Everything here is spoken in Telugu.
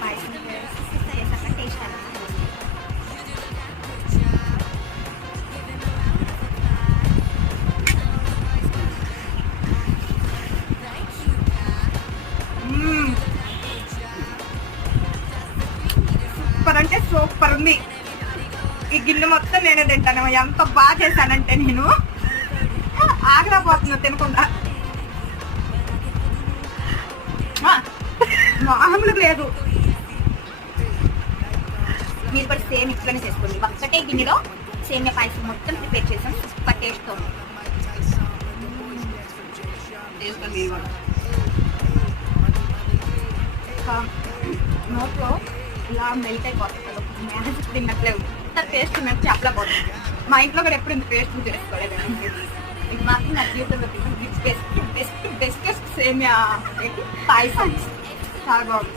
పాయసం చేసాక టేస్ట్ అనిపిస్తుంది. సూపర్ అంటే సూపర్ ఉంది. ఈ గిన్నె మొత్తం నేనే తింటాను. ఎంత బాగా చేశానంటే నేను ఆగలేకపోతున్నా తినకుండా. మామూలు లేదు. మీరు కూడా సేమ్ ఇట్లనే చేసుకోండి. ఒక్కటే గిన్నెలో సేమియా పాయసం మొత్తం ప్రిపేర్ చేసాం. సూపర్ టేస్ట్తో నోట్లో ఇలా మెల్ట్ అయిపోతుంది. మ్యాజిక్ తిన్నట్లే ఇంత టేస్ట్ ఉన్నట్టు చెప్పలేకపోతుంది. మా ఇంట్లో కూడా ఎప్పుడు ఇంత టేస్ట్ చేసుకోలేదు. ఇది మాత్రం నా జీవితంలో బెస్ట్ సేమియా పాయసం చాలా బాగుంది.